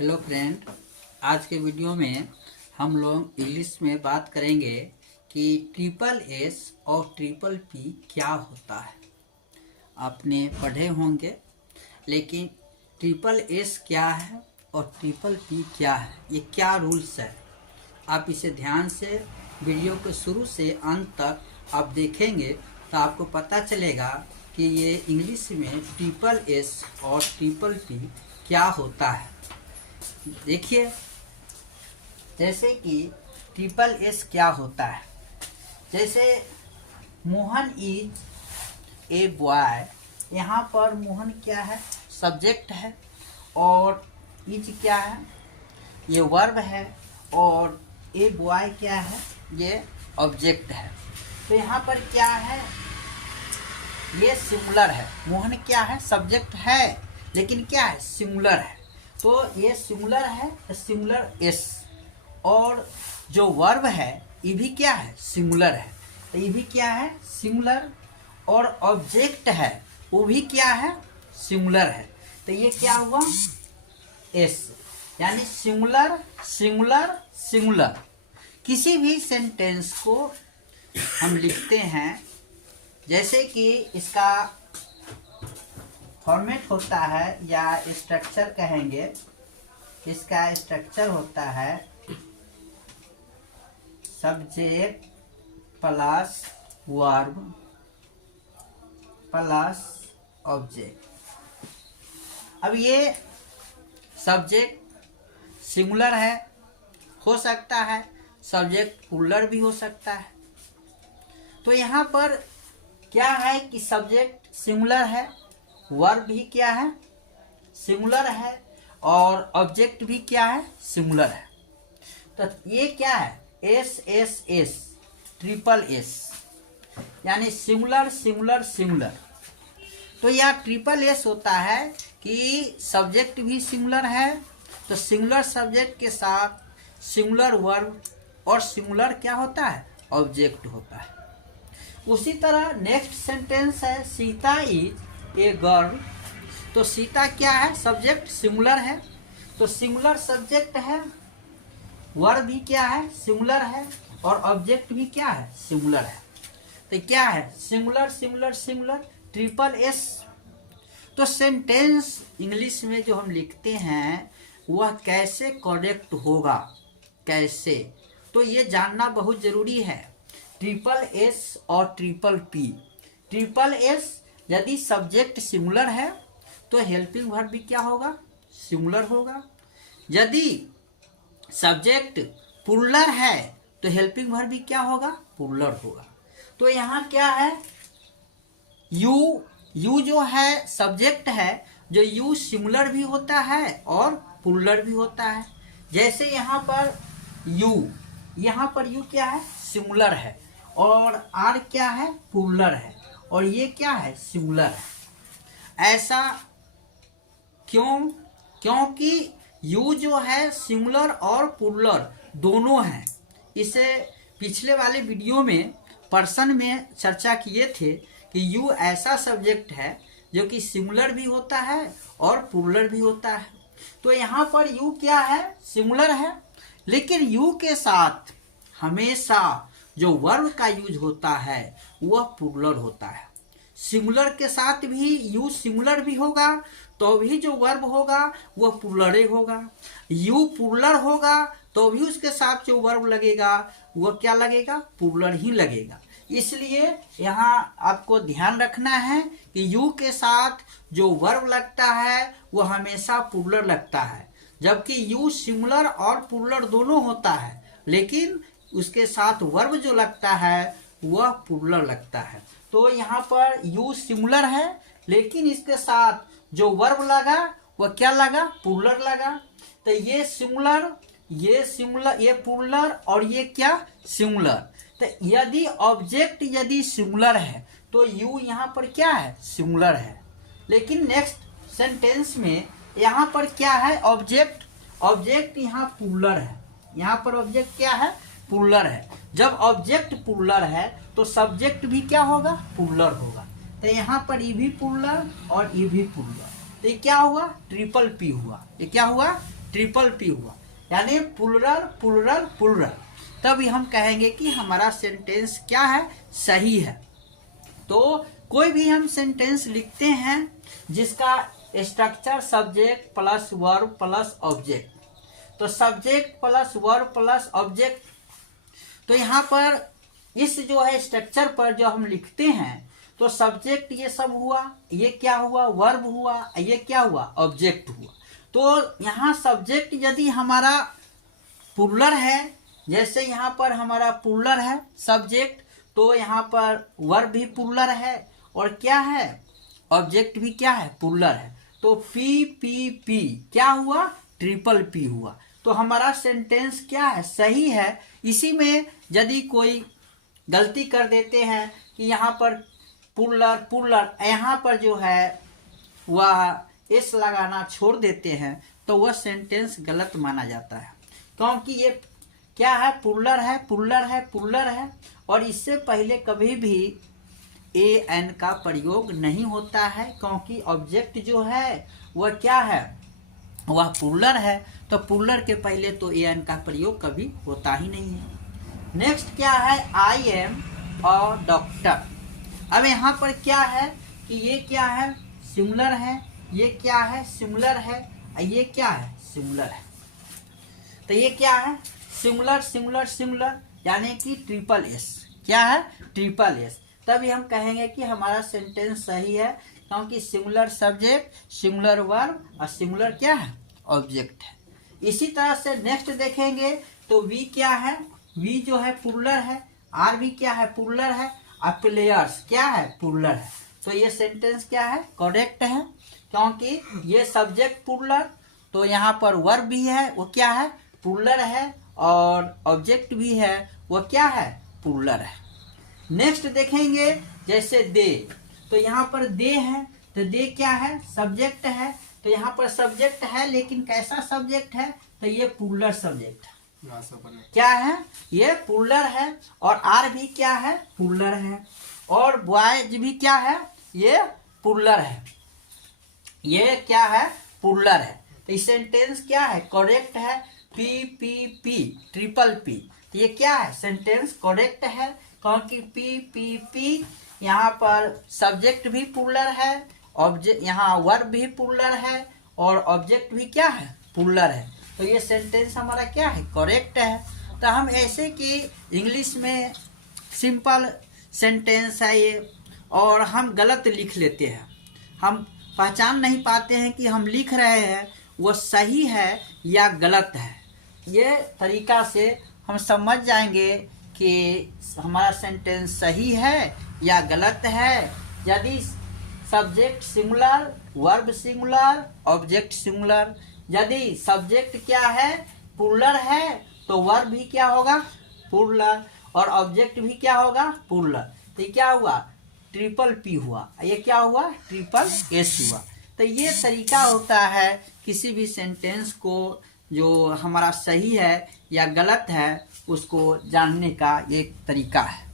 Hello friend, आज के video में हम लोग इंग्लिश में बात करेंगे कि ट्रिपल एस और ट्रिपल पी क्या होता है। आपने पढ़े होंगे, लेकिन ट्रिपल एस क्या है और ट्रिपल पी क्या है, ये क्या रूल्स है। आप इसे ध्यान से वीडियो के शुरू से अंत तक आप देखेंगे तो आपको पता चलेगा कि ये इंग्लिश में ट्रिपल एस और ट्रिपल पी क्या होता है। देखिए, जैसे कि ट्रिपल एस क्या होता है। जैसे मोहन इज ए बॉय, यहाँ पर मोहन क्या है, सब्जेक्ट है, और इज क्या है, ये वर्ब है, और ए बॉय क्या है, ये ऑब्जेक्ट है। तो यहाँ पर क्या है, ये सिंगुलर है। मोहन क्या है, सब्जेक्ट है, लेकिन क्या है, सिंगुलर है। तो ये सिंगुलर है, सिंगुलर एस। और जो वर्ब है ये भी क्या है, सिंगुलर है। तो ये भी क्या है, सिंगुलर। और ऑब्जेक्ट है वो भी क्या है, सिंगुलर है। तो ये क्या हुआ, एस, यानी सिंगुलर सिंगुलर सिंगुलर। किसी भी सेंटेंस को हम लिखते हैं, जैसे कि इसका फॉर्मेट होता है या स्ट्रक्चर कहेंगे, इसका स्ट्रक्चर होता है subject plus verb plus object. अब ये सब्जेक्ट सिंगुलर है, हो सकता है सब्जेक्ट प्लूरल भी हो सकता है। तो यहाँ पर क्या है कि सब्जेक्ट सिंगुलर है, वर्ब भी क्या है, सिंगुलर है, और ऑब्जेक्ट भी क्या है, सिंगुलर है। तो ये क्या है, S S S, triple S, यानी सिंगुलर सिंगुलर सिंगुलर। तो यह ट्रिपल एस होता है कि सब्जेक्ट भी सिंगुलर है, तो सिंगुलर सब्जेक्ट के साथ सिंगुलर वर्ब और सिंगुलर क्या होता है, ऑब्जेक्ट होता है। उसी तरह नेक्स्ट सेंटेंस है सीता इज ए गर्ल। तो सीता क्या है, सब्जेक्ट सिंगुलर है, तो सिंगुलर सब्जेक्ट है, वर्ब भी क्या है, सिंगुलर है, और ऑब्जेक्ट भी क्या है, सिंगुलर है। तो क्या है, singular singular singular, triple S. तो सेंटेंस इंग्लिश में जो हम लिखते हैं वह कैसे करेक्ट होगा, कैसे, तो ये जानना बहुत जरूरी है। ट्रिपल एस और ट्रिपल पी। ट्रिपल एस यदि सब्जेक्ट सिंगुलर है तो हेल्पिंग वर्ब भी क्या होगा, सिंगुलर होगा। यदि सब्जेक्ट प्लूरल है तो हेल्पिंग वर्ब भी क्या होगा, प्लूरल होगा। तो यहाँ क्या है, यू, यू जो है सब्जेक्ट है, जो यू सिंगुलर भी होता है और प्लूरल भी होता है। जैसे यहाँ पर यू, यहाँ पर यू क्या है, सिंगुलर है, और आर क्या है, प्लूरल है, और ये क्या है, सिंगुलर है। ऐसा क्यों, क्योंकि यू जो है सिंगुलर और प्लूरल दोनों हैं। इसे पिछले वाले वीडियो में पर्सन में चर्चा किए थे कि यू ऐसा सब्जेक्ट है जो कि सिंगुलर भी होता है और प्लूरल भी होता है। तो यहाँ पर यू क्या है, सिंगुलर है, लेकिन यू के साथ हमेशा जो वर्ब का यूज होता है वह प्लूरल होता है। सिंगुलर के साथ भी यू सिंगुलर भी होगा तो भी जो वर्ब होगा वह प्लूरल होगा। यू प्लूरल होगा तो भी उसके साथ जो वर्ब लगेगा वह क्या लगेगा, प्लूरल ही लगेगा। इसलिए यहाँ आपको ध्यान रखना है कि यू के साथ जो वर्ब लगता है वह हमेशा प्लूरल लगता है, जबकि यू सिंगुलर और प्लूरल दोनों होता है, लेकिन उसके साथ वर्ब जो लगता है वह प्लूरल लगता है। तो यहाँ पर यू सिंगुलर है, लेकिन इसके साथ जो वर्ब लगा वह क्या लगा, प्लूरल लगा। तो ये सिंगुलर, ये सिंगुलर, ये प्लूरल, और ये क्या, सिंगुलर। तो यदि ऑब्जेक्ट यदि सिंगुलर है तो यू यहाँ पर क्या है, सिंगुलर है, लेकिन नेक्स्ट सेंटेंस में यहाँ पर क्या है, ऑब्जेक्ट, ऑब्जेक्ट यहाँ प्लूरल है। यहाँ पर ऑब्जेक्ट क्या है, प्लूरल है। जब ऑब्जेक्ट प्लूरल है तो सब्जेक्ट भी क्या होगा, प्लूरल होगा। तो यहाँ पर ई भी प्लूरल और ई भी प्लूरल, तो ये क्या हुआ, ट्रिपल पी हुआ। ये क्या हुआ, ट्रिपल पी हुआ, यानी प्लुरल प्लुरल प्लुरल, तभी हम कहेंगे कि हमारा सेंटेंस क्या है, सही है। तो कोई भी हम सेंटेंस लिखते हैं जिसका structure subject plus verb plus object, तो subject plus verb plus object, तो यहाँ पर इस जो है स्ट्रक्चर पर जो हम लिखते हैं तो सब्जेक्ट ये सब हुआ, ये क्या हुआ, वर्ब हुआ, ये क्या हुआ, ऑब्जेक्ट हुआ। तो यहाँ सब्जेक्ट यदि हमारा प्लुरल है, जैसे यहाँ पर हमारा प्लुरल है सब्जेक्ट, तो यहाँ पर वर्ब भी प्लुरल है और क्या है, ऑब्जेक्ट भी क्या है, प्लुरल है। तो पी पी पी क्या हुआ, ट्रिपल पी हुआ। तो हमारा सेंटेंस क्या है, सही है। इसी में यदि कोई गलती कर देते हैं कि यहाँ पर प्लुरल प्लुरल, यहाँ पर जो है वह एस लगाना छोड़ देते हैं तो वह सेंटेंस गलत माना जाता है, क्योंकि ये क्या है, प्लुरल है प्लुरल है प्लुरल है, और इससे पहले कभी भी ए एन का प्रयोग नहीं होता है, क्योंकि ऑब्जेक्ट जो है वह क्या है, वह प्लुरल है। तो प्लुरल के पहले तो ए एन का प्रयोग कभी होता ही नहीं है। नेक्स्ट क्या है, आई एम और डॉक्टर। अब यहाँ पर क्या है कि ये क्या है, सिंगुलर है, ये क्या है, सिंगुलर है, ये क्या है, सिंगुलर है। तो ये क्या है, सिंगुलर सिंगुलर सिंगुलर, यानी कि ट्रिपल एस, क्या है, ट्रिपल एस। तभी हम कहेंगे कि हमारा सेंटेंस सही है, क्योंकि सिंगुलर सब्जेक्ट, सिंगुलर वर्ब और सिंगुलर क्या है, ऑब्जेक्ट है। इसी तरह से नेक्स्ट देखेंगे तो वी क्या है, वी जो है प्लुरल है, आर भी क्या है, प्लुरल है, और प्लेयर्स क्या है, प्लुरल है। तो ये सेंटेंस क्या है, करेक्ट है, क्योंकि ये सब्जेक्ट प्लुरल, तो यहाँ पर वर्ब भी है वो क्या है, प्लुरल है, और ऑब्जेक्ट भी है वो क्या है, प्लुरल है। नेक्स्ट देखेंगे जैसे दे, तो यहाँ पर दे है, तो दे क्या है, सब्जेक्ट है, तो यहाँ पर सब्जेक्ट है, लेकिन कैसा सब्जेक्ट है, तो ये प्लुरल सब्जेक्ट है, क्या है, ये प्लुरल है, और आर भी क्या है, प्लुरल है, और बॉयज भी क्या है, ये प्लुरल है, ये क्या है, प्लुरल है। तो ये सेंटेंस क्या है, करेक्ट है, P P P triple P, तो ये क्या है, सेंटेंस करेक्ट है, क्योंकि पी पी पी यहाँ पर सब्जेक्ट भी प्लुरल है, ऑब्जेक्ट यहाँ वर्ब भी प्लुरल है, और ऑब्जेक्ट भी क्या है, प्लुरल है। तो ये सेंटेंस हमारा क्या है, करेक्ट है। तो हम ऐसे कि इंग्लिश में सिंपल सेंटेंस है ये, और हम गलत लिख लेते हैं, हम पहचान नहीं पाते हैं कि हम लिख रहे हैं वो सही है या गलत है। ये तरीका से हम समझ जाएंगे कि हमारा सेंटेंस सही है या गलत है। यदि subject singular, verb singular, object singular, यदि सब्जेक्ट क्या है, प्लुरल है, तो वर्ब भी क्या होगा, प्लुरल, और ऑब्जेक्ट भी क्या होगा, प्लुरल। तो क्या हुआ, ट्रिपल पी हुआ, ये क्या हुआ, ट्रिपल एस हुआ। तो ये तरीका होता है किसी भी सेंटेंस को जो हमारा सही है या गलत है उसको जानने का एक तरीका है।